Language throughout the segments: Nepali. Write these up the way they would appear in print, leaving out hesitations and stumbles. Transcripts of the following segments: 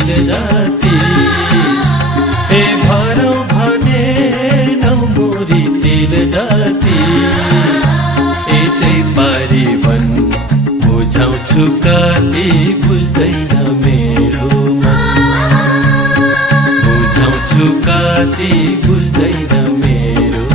तिल जाति हे भरौ भने नौ मुरी तिल जाति यतै पारी भन् बुझाउँछु कति बुझ्दैन मेरो मन बुझाउँछु कति बुझ्दैन मेरो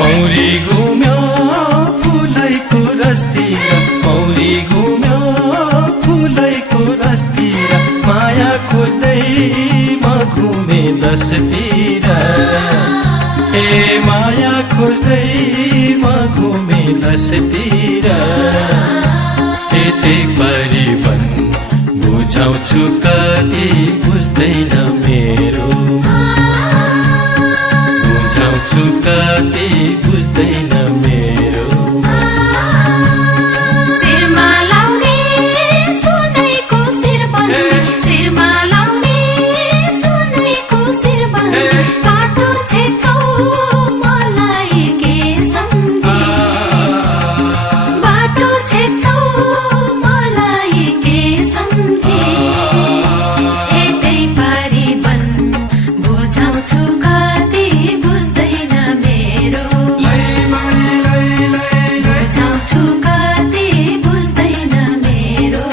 मौरी घुम्यो फुलैको रसतिर मौरी घुम्यो फुलैको रसतिर माया खोज्दै म घुमे दसतिर ए माया खोज्दै म घुमे दसतिर यतै पारी भन् बुझाउँछु कति बुझ्दैन मेरो बुझाउँछु कति बुझ्दैन मेरो शिरमा लाउने सुनैको शिरबन्दी शिरमा लाउने सुनैको शिरबन्दी बाटो छेक्छौ मलाई के सम्झी बाटो छेक्छौ मलाई के सम्झी यतै पारी भन् बुझाउँछु कति बुझ्दैन मेरो बुझाउँछु कति बुझ्दैन मेरो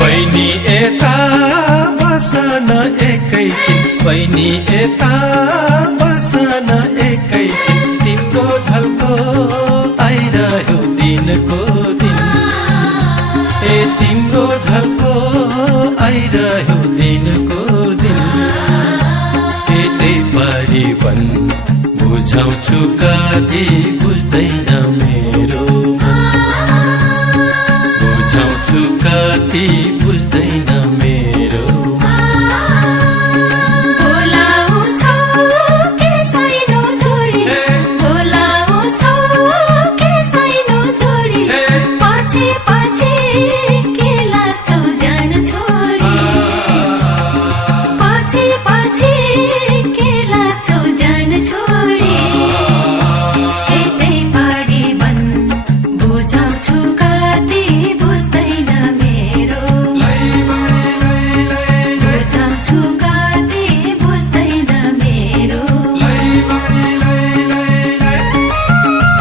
बहिनी यता बसन एकैछिन बहिनी यता बसन एकैछिन तिम्रो झल्को आइरह्यो दिनको दिन ए तिम्रो झल्को आइरह्यो दिनको दिन यतै पारी भन् बुझाउँछु कति बुझ्दैन